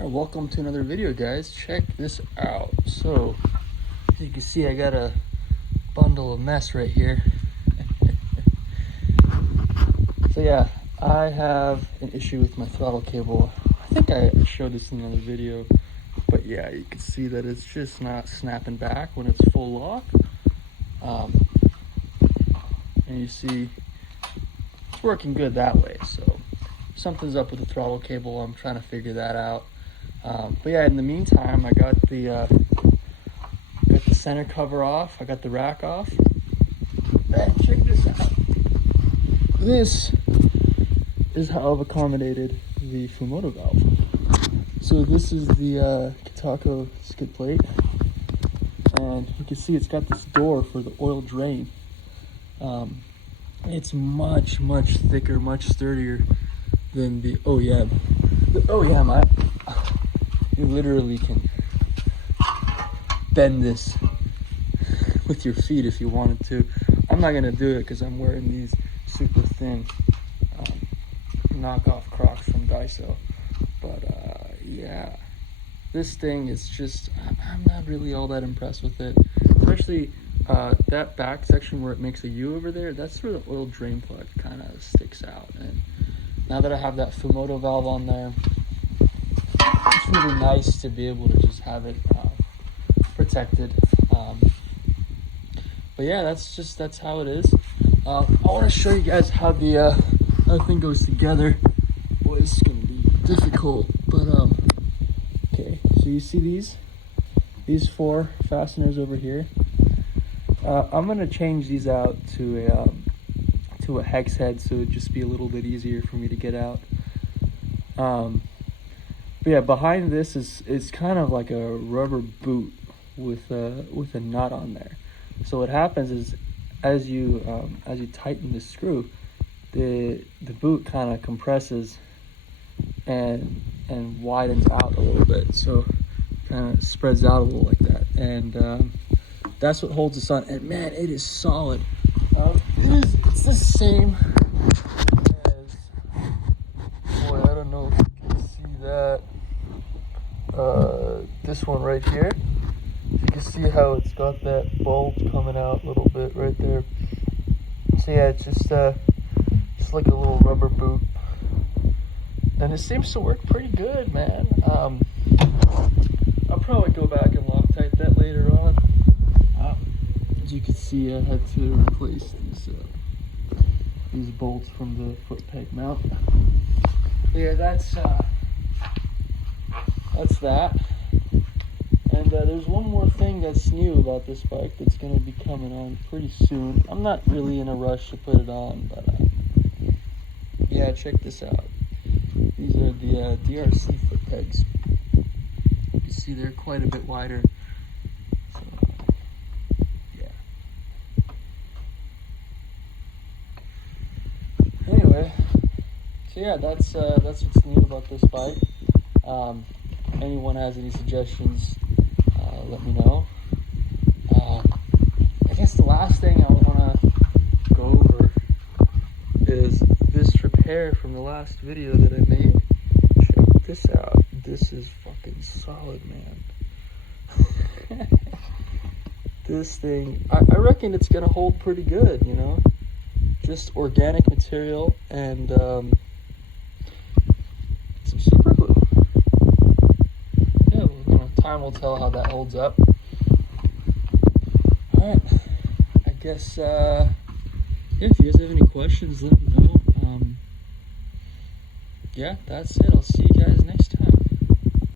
Alright, welcome to another video, guys. Check this out. So, as you can see, I got a bundle of mess right here. So yeah, I have an issue with my throttle cable. I think I showed this in another video, but yeah, you can see that it's just not snapping back when it's full lock. And you see it's working good that way, so something's up with the throttle cable. I'm trying to figure that out. But yeah, in the meantime, I got the center cover off. I got the rack off. And check this out. This is how I've accommodated the Fumoto valve. So this is the Kitaco skid plate, and you can see it's got this door for the oil drain. It's much thicker, much sturdier than the OEM. The OEM, you literally can bend this with your feet if you wanted to. I'm not gonna do it because I'm wearing these super thin knockoff Crocs from Daiso. But yeah, this thing is just, I'm not really all that impressed with it. Especially that back section where it makes a U over there, that's where the oil drain plug kind of sticks out. And now that I have that Fumoto valve on there, it's really nice to be able to just have it protected. But yeah, that's how it is. I want to show you guys how the thing goes together. Boy, this is gonna be difficult, but okay. So you see these four fasteners over here. I'm gonna change these out to a hex head, so it'd just be a little bit easier for me to get out. But yeah, behind this is kind of like a rubber boot with a nut on there. So what happens is, as you tighten the screw, the boot kind of compresses and widens out a little bit, so kind of spreads out a little like that, and that's what holds this on. And man, it is solid. It's the same as, boy, I don't know if you can see that, this one right here. You can see how it's got that bulge coming out a little bit right there. So yeah, it's just like a little rubber boot, and it seems to work pretty good, man. I'll probably go back and Loctite that later on. As you can see, I had to replace these bolts from the foot peg mount. Yeah, that's that. And there's one more thing that's new about this bike that's going to be coming on pretty soon. I'm not really in a rush to put it on, but yeah, check this out. These are the DRC foot pegs. You can see they're quite a bit wider. So, yeah. Anyway, so yeah, that's what's new about this bike. Anyone has any suggestions, let me know. I guess the last thing I want to go over is this repair from the last video that I made. Check this out. This is fucking solid, man. This thing, I reckon it's gonna hold pretty good, you know? Just organic material and some super glue. Yeah, you know, time will tell how that holds up. Alright, I guess, yeah, if you guys have any questions, let me know. Yeah, that's it. I'll see you guys next time.